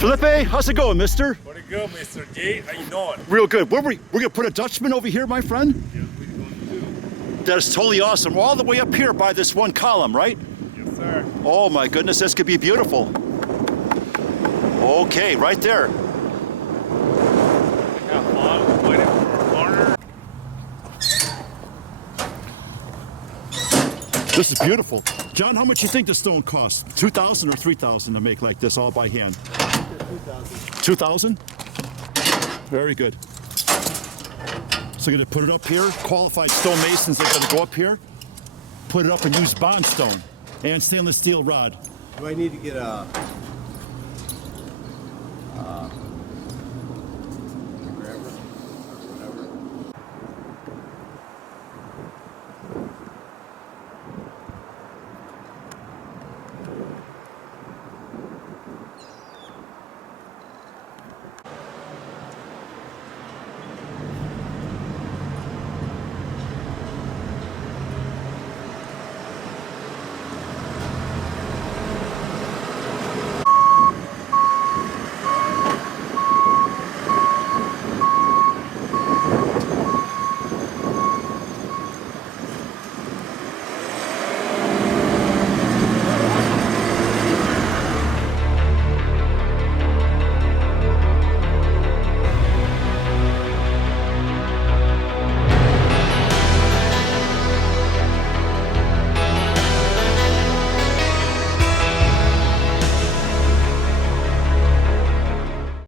Philippe, how's it going, mister? Pretty good, Mr. G. How you doing? Real good. We're gonna put a Dutchman over here, my friend? Yes, we're going to. That is totally awesome. We're all the way up here by this one column, right? Yes, sir. Oh my goodness, this could be beautiful. Okay, right there. Have fun waiting for our partner. This is beautiful. John, how much you think the stone costs? 2,000 or 3,000 to make like this all by hand? 2,000. 2,000? Very good. So you're gonna put it up here. Qualified stonemasons are gonna go up here, put it up and use bond stone and stainless steel rod. Do I need to get a